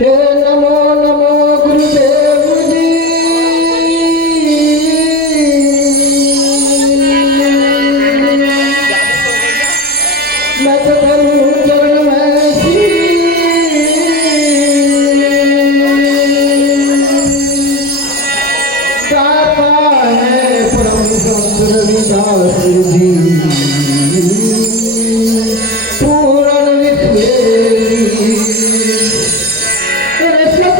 हे नमो नमो गुरुदेव जी। मैं तो करूं चरण में गाता है परम संत रविदास जी। पूर्ण विश्व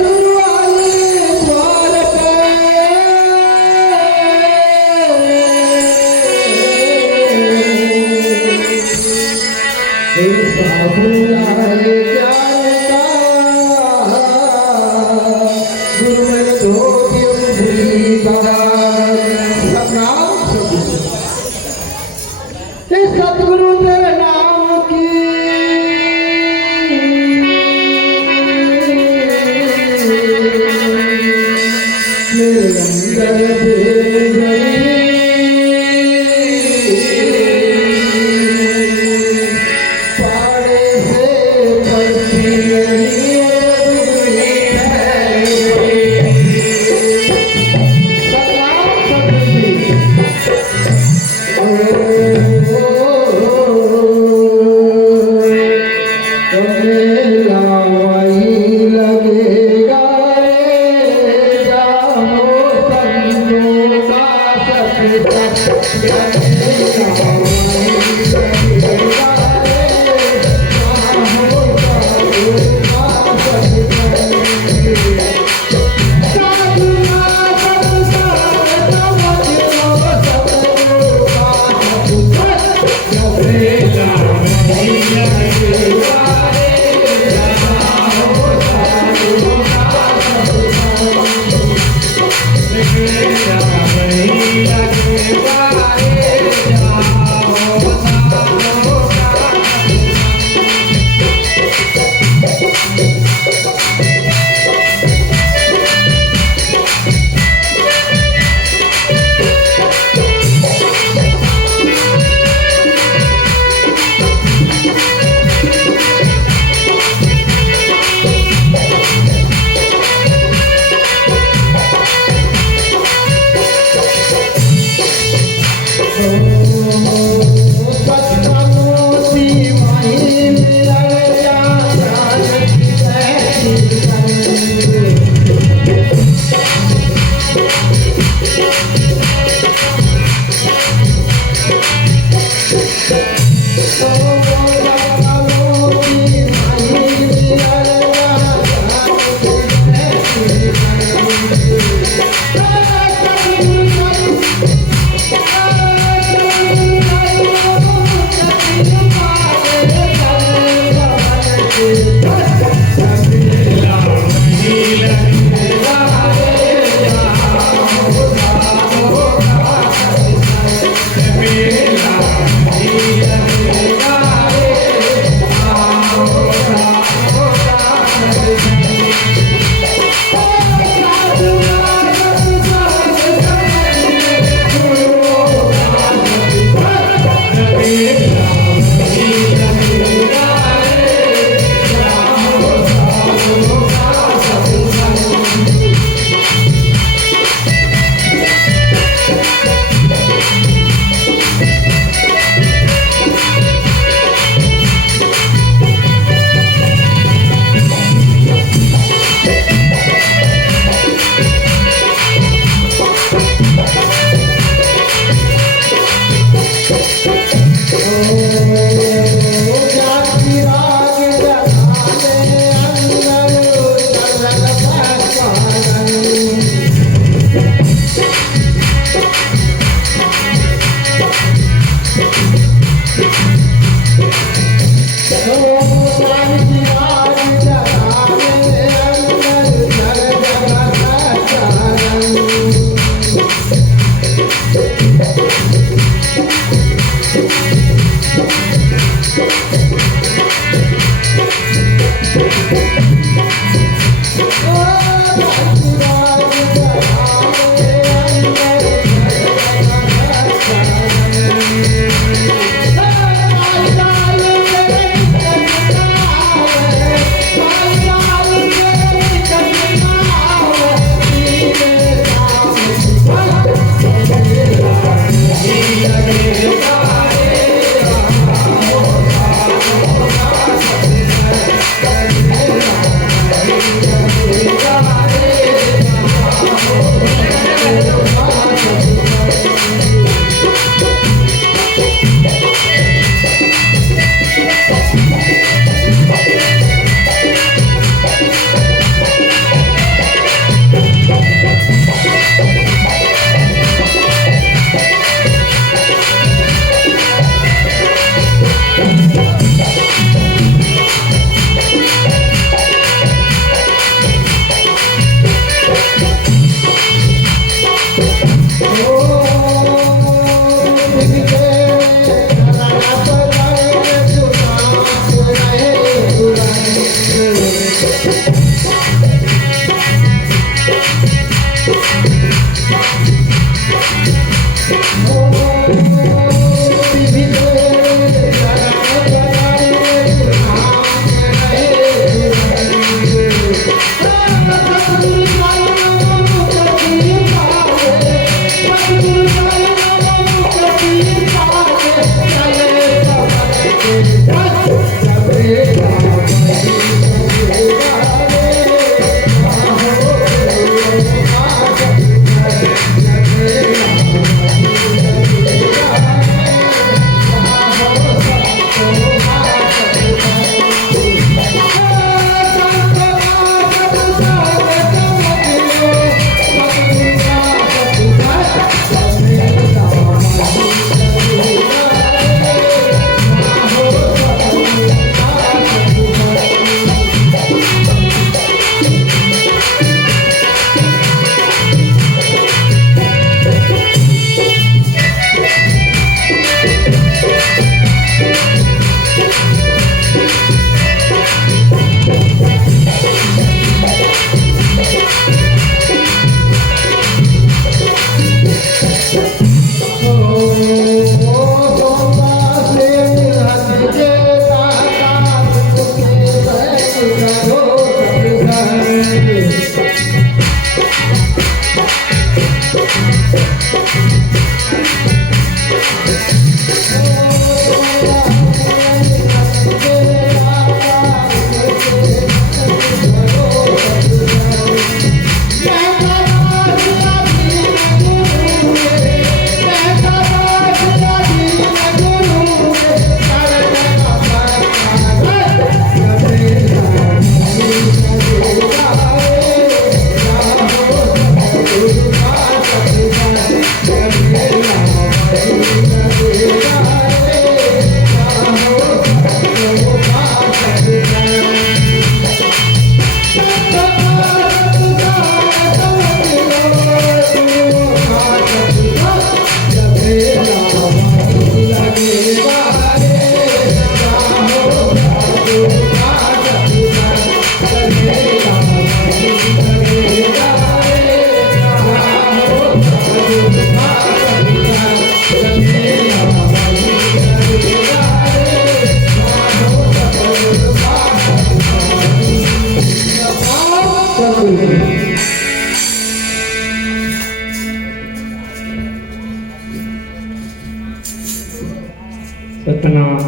सतनाम।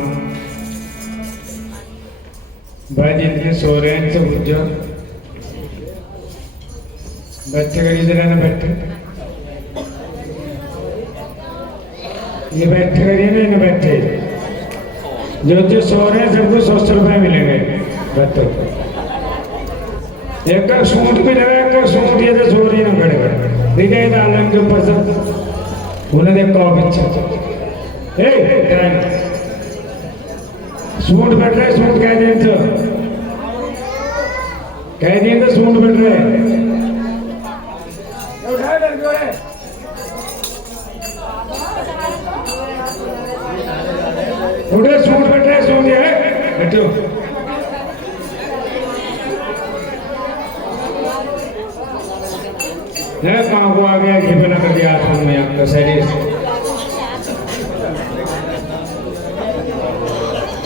भाई जितने सो रहे हैं सब उठ जाओ। बच्चे का इधर है ना, बैठे ये बैठे करिए ना, इन्हें बैठे जो जो सो रहे हैं सबको 100 रुपए मिलेंगे। बच्चों एक का सूट भी लगा, एक का सूट ये तो सो रही है ना खड़े ठीक है आलम के ऊपर सब उन्हें देखो पीछे सूट बैठ रहे, सूट कह दिए तो सूट बैठ रहे उठे सूट बैठ रहे, सूट है बैठो। कहाँ को आ गया कि बना कर दिया आसमान में आपका शरीर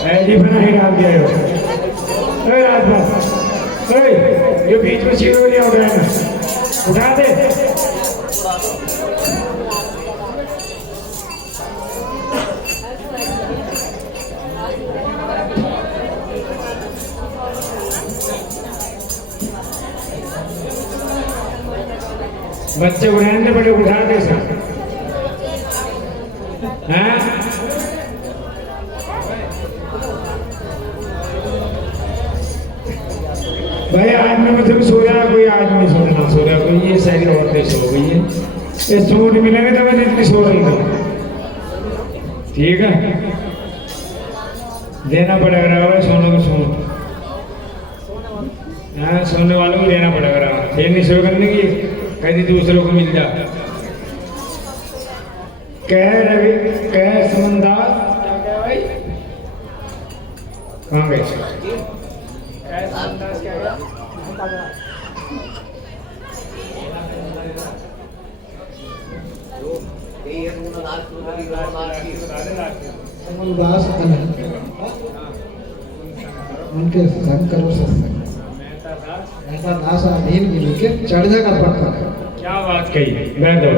ऐसी बना ही डाल दिया है राजपाल। ये बीच में सीढ़ी नहीं उठा है ना, उठा दे। बच्चे उठाने बड़े उठा दे सब। भाई आज में मतलब सोया कोई, आज में सोना सो रहा कोई, ये सारी औरतें सो गई है। ये सूट मिलेंगे तो मैं जितनी सो रही हूँ ठीक है, देना पड़ेगा सोने को सोना। हाँ सोने वालों को देना पड़ेगा, ये नहीं सो करने की कहीं दूसरों को मिल जा। कह रवि कह समंदास क्या कह भाई, कहाँ गए? कह समंदास क्या दास उनके संग करो सत्संग, ऐसा दास अधीन की लेके चढ़ जाएगा पड़ता है। क्या बात कही मैं दो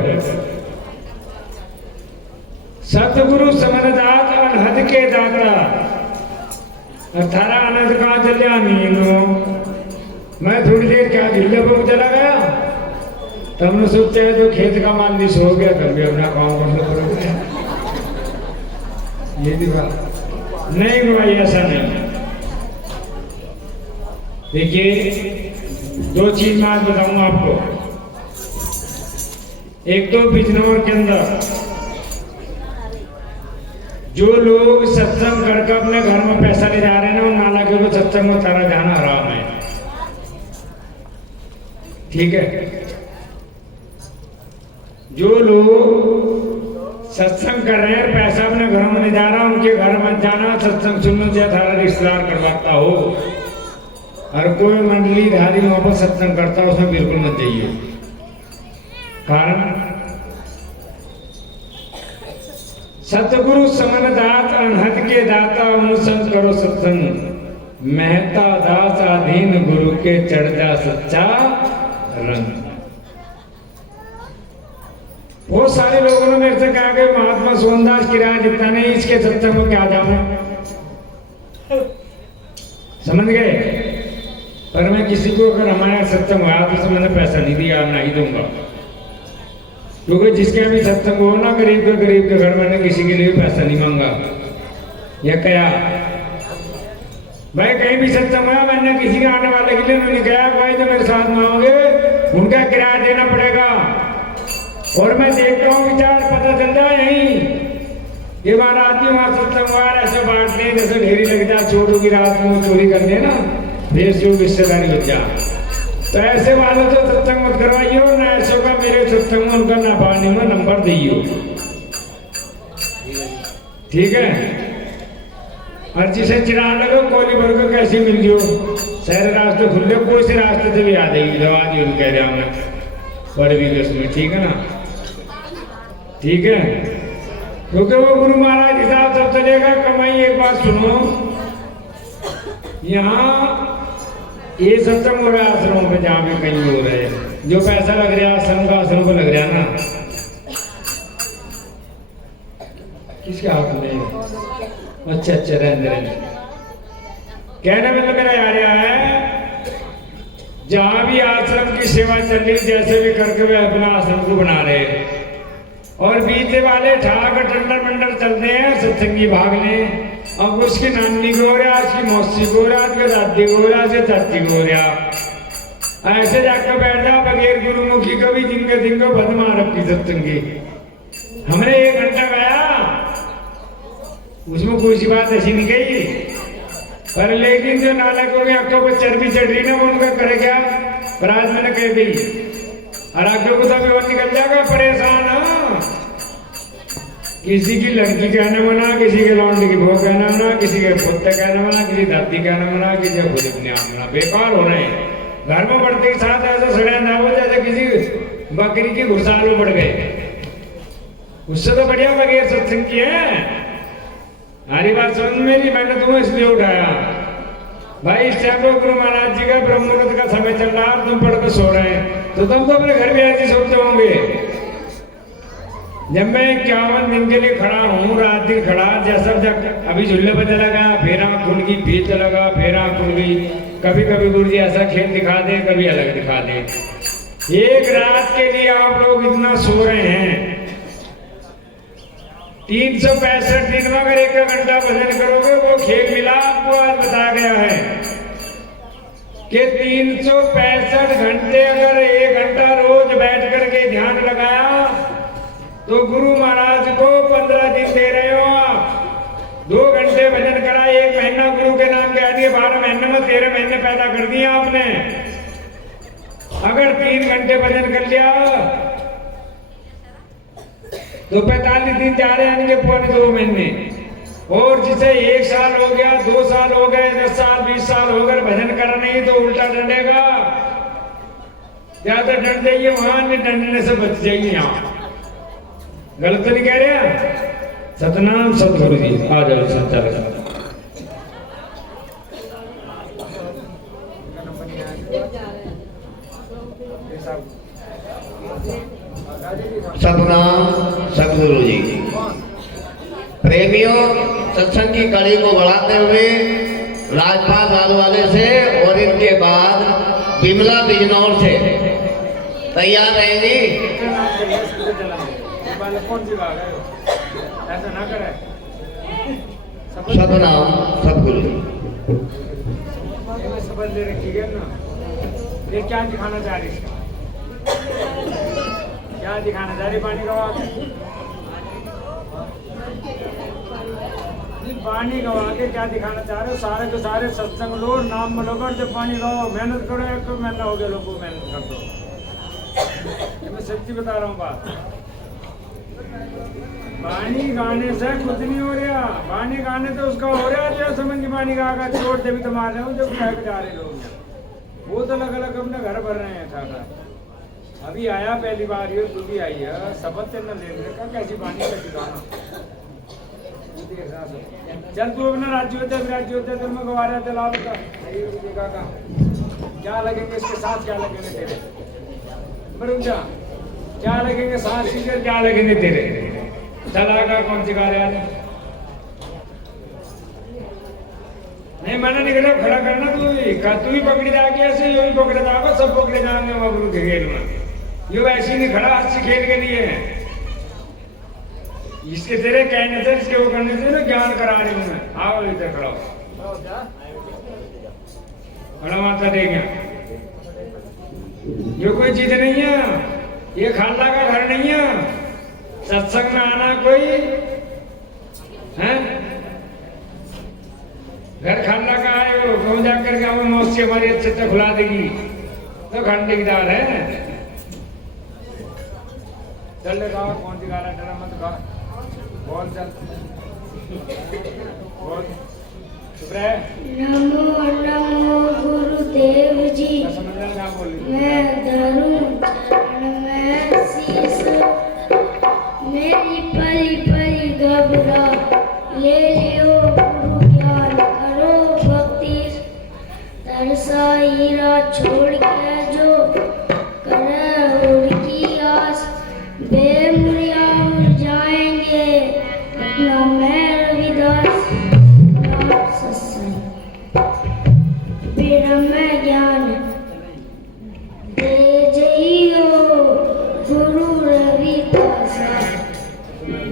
सतगुरु समनदात अनहद के दाता अठारह अनंत का चलिया मीनो। मैं थोड़ी देर क्या झूले पर चला गया, तब ने सोचा है तो खेत का मालिक हो गया, तब भी अपना काम करना पड़ेगा। ये भी बात नहीं भाई, ऐसा नहीं। देखिए दो चीज मैं आज बताऊंगा आपको। एक तो बिजनौर के अंदर जो लोग सत्संग करके अपने घर में पैसा ले जा रहे हैं ना, उन नाला के वो सत्संग में तारा जाना हराम है, ठीक है। जो लोग सत्संग कर रहे हैं पैसा अपने घरों में ले जा रहा, उनके घर में जाना सत्संग सुनने से थारा रिश्तेदार करवाता हो, और कोई मंडली धारी वहां पर सत्संग करता हो, उसमें बिल्कुल मत जाइए। कारण सतगुरु समनदात अनहद के दाता, अनुसंत करो सत्संग, मेहता दास अधीन गुरु के चढ़ जा सच्चा रंग। बहुत सारे लोगों ने मेरे से कहा कि महात्मा सोनदास किराया जितना नहीं, इसके सत्संग में क्या जाऊं, समझ गए। पर मैं किसी को अगर हमारे सत्संग हुआ तो मैंने पैसा नहीं दिया, नहीं दूंगा, क्योंकि जिसके अभी सत्संग हो ना गरीब के घर, मैंने किसी के लिए पैसा नहीं मांगा। या क्या भाई कहीं भी सत्संग हुआ, मैंने किसी के आने वाले के लिए मैंने कहा भाई जो मेरे साथ में आओगे उनका किराया देना पड़ेगा। और मैं देखता हूँ विचार पता चलता है यही कि रात में वहां सत्संग हुआ, ऐसे बांटने जैसे ढेरी लग जा, छोटू की रात में चोरी कर लेना, फिर जो रिश्तेदारी हो जा, तो ऐसे वालों से सत्संग मत करवाइयो, ना ऐसे का मेरे सत्संग में उनका ना पानी में नंबर दियो, ठीक है। और जिसे चिरा लगो कोली भर को कैसी मिल गयो, शहर रास्ते खुल गए, कोई से रास्ते से भी आ जाएगी, दवा दी कह रहा मैं बड़े विदेश में, ठीक है ना, ठीक है। क्योंकि वो गुरु महाराज हिसाब सब चलेगा कमाई। एक बात सुनो, यहाँ ये सत्संग हो रहा है आश्रमों पे, जहाँ भी कहीं हो रहे हैं, जो पैसा लग रहा है आश्रम का, आश्रम को लग रहा है ना, किसके हाथ में? अच्छा रहने कहने में तो मेरा यार है, जहाँ भी आश्रम की सेवा चल रही, जैसे भी करके वे अपना आश्रम को बना रहे हैं, और बीते वाले ठाक टंडर मंडर चलते हैं सत्संगी भाग लें। अब उसकी नानी को हो रहा, उसकी मौसी को हो रहा, उसके दादी को हो रहा, उसके चाची को हो रहा, ऐसे जाकर बैठ जा बगैर गुरुमुखी कभी जिनको बदमा रखी सत्संगी। हमने 1 घंटा गया, उसमें कोई सी बात ऐसी नहीं गई, पर लेकिन जो नालक हो गया आंखों पर चर्बी चढ़ रही ना, वो उनका करे क्या, पर आज मैंने कह दी, और आगे को तो भी निकल जाएगा परेशान। किसी की लड़की कहना मना, किसी के लौंडे की बहू कहना मना, किसी के पुत्र कहना मना, किसी दादी कहना मना, किसी खुद अपने आप मना, बेकार हो रहे हैं। घर में बढ़ते के साथ ऐसा सड़ा ना हो जैसे किसी बकरी की घुड़साल में बढ़ गए, उससे तो बढ़िया बगैर सत्संग की है। हमारी बात समझ मेरी, मैंने तुम्हें इसलिए उठाया भाई, इस टाइम पर गुरु महाराज जी का ब्रह्म मुहूर्त का समय चल रहा है, तुम पढ़कर सो रहे हैं, तो तुम तो अपने घर में ऐसे सोते होंगे। जब मैं 51 दिन के लिए खड़ा हूँ, रात दिन खड़ा, जैसा अभी झूले पर चला गया, फिर आँख खुल गई, फिर चला गया, फिर आँख खुल गई। कभी कभी गुरु जी ऐसा खेल दिखा दे, कभी अलग दिखा दे। एक रात के लिए आप लोग इतना सो रहे हैं, 365 दिन में अगर 1 घंटा भजन करोगे, वो खेल मिला आपको आज बताया गया है कि 365 घंटे अगर 1 घंटा रोज बैठ करके ध्यान लगाया, तो गुरु महाराज को 15 दिन दे रहे हो आप। 2 घंटे भजन करा, 1 महीना गुरु के नाम के आदि, 12 महीने में 13 महीने पैदा कर दिए आपने। अगर 3 घंटे भजन कर लिया तो 45 दिन जा रहे हैं, 2.25 महीने। और जिसे 1 साल हो गया, 2 साल हो गए, 10 साल, 20 साल हो गए, भजन कर नहीं तो उल्टा डंडेगा। ज्यादा डंड जाइए वहां, नहीं डंडने से बच जाइए यहाँ। गलत तो नहीं कह रहे? सतनाम सतगुरु जी आ जाओ संचालक। सतनाम सतगुरु जी। प्रेमियों, सत्संग की कड़ी को बढ़ाते हुए राजपाल लालवाले से और इनके बाद बिमला बिजनौर से तैयार रहेंगी। सतनाम सतगुरु जी। समझ ले रखी है ना, ये क्या दिखाना चाह रही है? क्या दिखाना चाह रही? पानी गवा के, पानी गवा के क्या दिखाना चाह रहे हो? सारे के सारे सत्संग लो, नाम में लोग जब पानी गवाओ, मेहनत करो। एक महीना हो गया लोगों को मेहनत कर दो। ये मैं सच्ची बता रहा हूँ बात। पानी गाने से कुछ नहीं हो रहा। पानी गाने तो उसका हो रहा है जो समझ के पानी गा का छोड़ दे भी तो मार रहे हो, जब कह के जा रहे लोग वो तो अलग अलग अपने घर भर रहे हैं। खाना अभी आया पहली बार, ये तू भी आई है, शपथ से न लेने का कैसी पानी कैसी गाना। चल तू अपना राज्य होते तो मैं गवा रहा था लाभ का क्या लगेंगे इसके साथ, क्या लगेंगे तेरे बरुजा, क्या लगेंगे सांस टीचर, क्या लगेंगे तेरे चलागा कौन सिखा रहा है? नहीं मना नहीं करना, खड़ा करना तू ही पकड़ी जाके ऐसे यो ही पकड़े जाओगे, सब पकड़े जाएंगे मगरू के खेल में। यो ऐसे नहीं खड़ा हाथ से खेल के लिए है। इसके तेरे कहने से, इसके वो करने से ना ज्ञान करा रही हूँ मैं। आओ इधर खड़ा खड़ा माता देगा। ये कोई चीज नहीं है, ये खाला का घर नहीं है। सत्संग में आना कोई है घर खाला का आए हो तो जाकर के हमें मौसी हमारी अच्छे से खुला देगी तो खंडीदार है। चल ले गाओ, कौन सी गाना डरा मत गा, बोल चल बोल चुप रहे। नमो नमो गुरुदेव जी, मैं धरूं चरण में शीश, मेरी पली पली घबरा ले लियो गुरु ज्ञान, करो भक्ति तरसा हीरा छोड़ के जो करे उनकी आस, बेमुरिया उड़ जाएंगे अपना मैं रविदास। ब्रह्म ज्ञान दे जइयो गुरु रविदासा,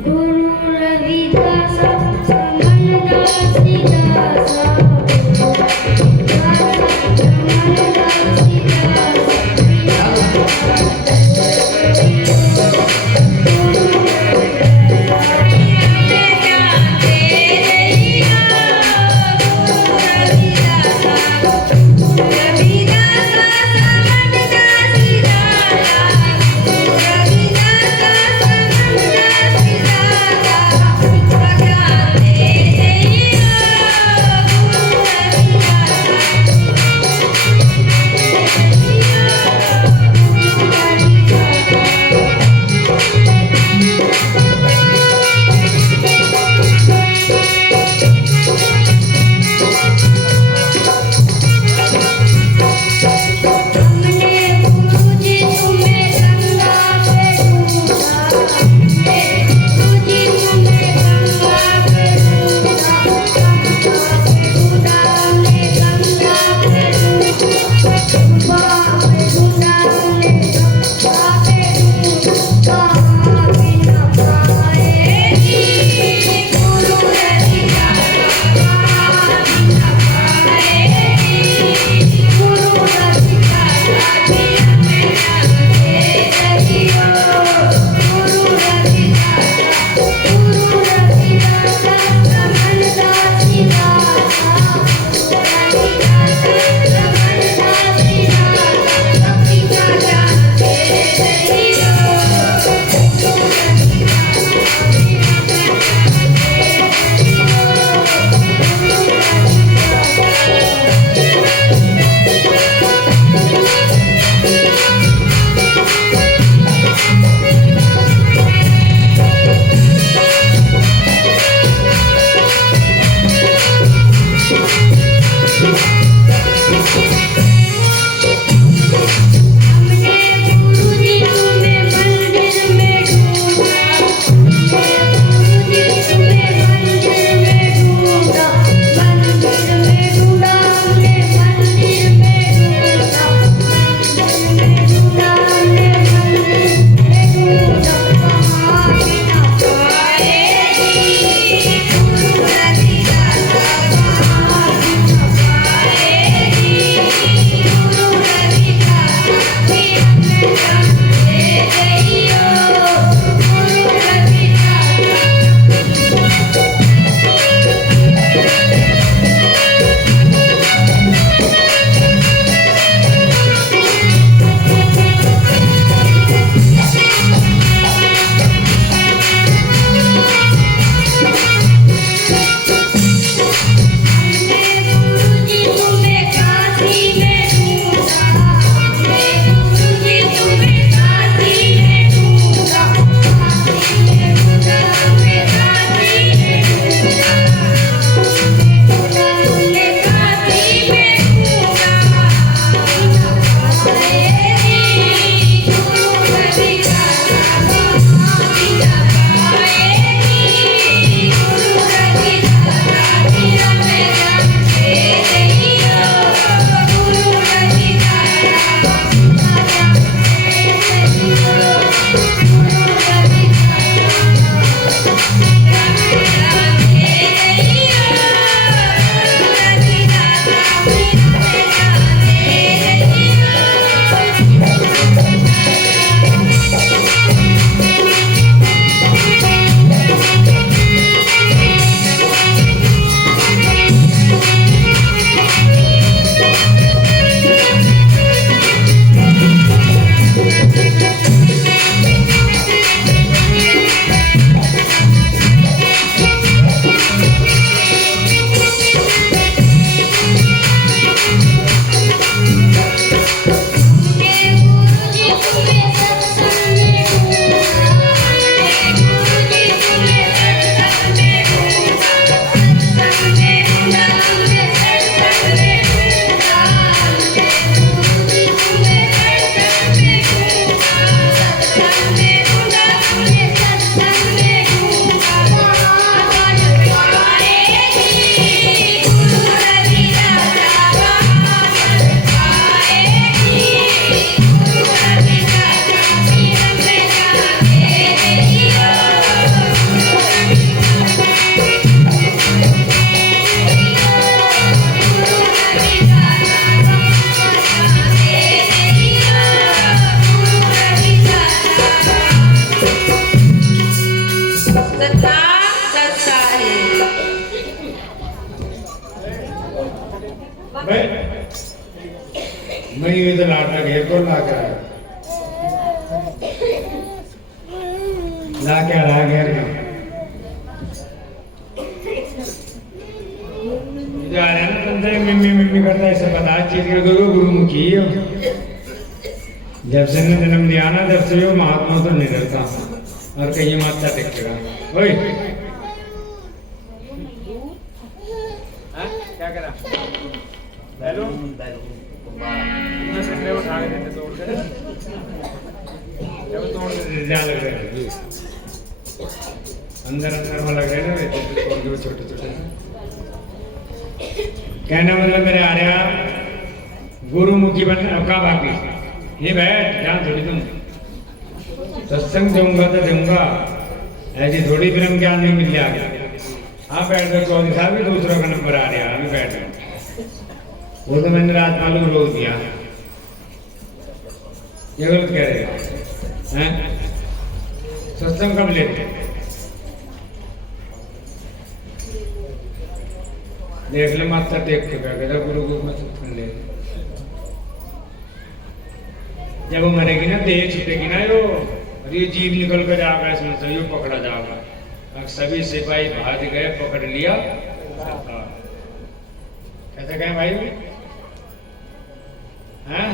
गुरु रविदासा समनदासी दासा, समनदासी मैं ये तो लाटा घेर को ला के आया ला के रहा घेर में जो आ रहा है ना तुमसे मिम्मी मिम्मी करता है इसे पता चीज के गुरुमुखी है जब से ने जन्म लिया ना जब से वो महात्मा तो नहीं डरता और कहीं माता टेकेगा ओए क्या करा हेलो संडे उठा के देते तोड़ कर जब तोड़ के जा लग रहे हैं अंदर अंदर में लग रहे हैं ना तोड़ के छोटे छोटे कहना मतलब मेरे आ रहा गुरुमुखी बनना का बाकी ये बैठ ध्यान थोड़ी तुम सत्संग दूंगा तो दूंगा ऐसी थोड़ी ब्रह्म ज्ञान नहीं मिल जाएगा हाँ बैठ गए चौधरी साहब भी दूसरों का नंबर आ रहा अभी बैठ गए वो तो मैंने रात मालूम रोक दिया ये गलत कह रहे हैं सत्संग कब लेते देख ले माता देख के बैठ गया गुरु गुरु में सत्संग ले जब वो मरेगी ना देह छूटेगी ना यो और ये जीव निकल कर जाएगा इसमें से यो पकड़ा जाएगा अब सभी सिपाही भाग गए पकड़ लिया कैसे कहें भाई हैं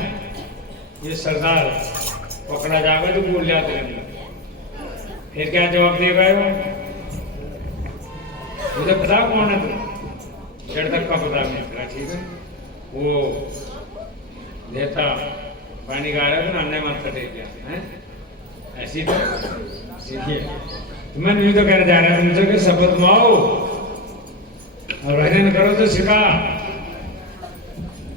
ये सरदार पकड़ा जाएगा तो बोल जाते हैं फिर क्या जवाब देगा वो मुझे पता कौन है तुम जड़ तक का पता नहीं ठीक है वो देता पानी गा रहा था अन्य मात्रा दे दिया है ऐसी तो सीखिए मैं नहीं तो कहना जा रहा हूं तुमसे कि शपथ माओ और रहने न करो तो सिखा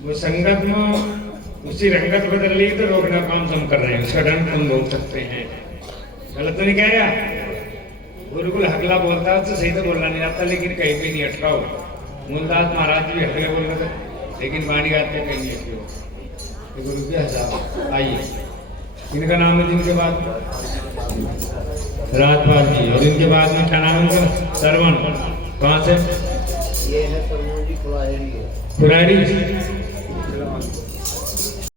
वो संगत में उसी रंगत बदल ली तो रोकना काम तुम कर रहे हैं उसका दंड तुम रोक सकते हैं गलत तो नहीं कह रहा बिल्कुल हकला बोलता है तो सही तो बोलना नहीं आता लेकिन कहीं भी नहीं अटकाओ मूलदास महाराज भी हकले बोल रहे थे लेकिन वाणी गाते कहीं नहीं अटके गुरु के हजार आइए इनका नाम है जिनके बाद राजपाल जी और इनके बाद में क्या नाम है उनका सरवण कहाँ से ये है सरवण जी खुराड़ी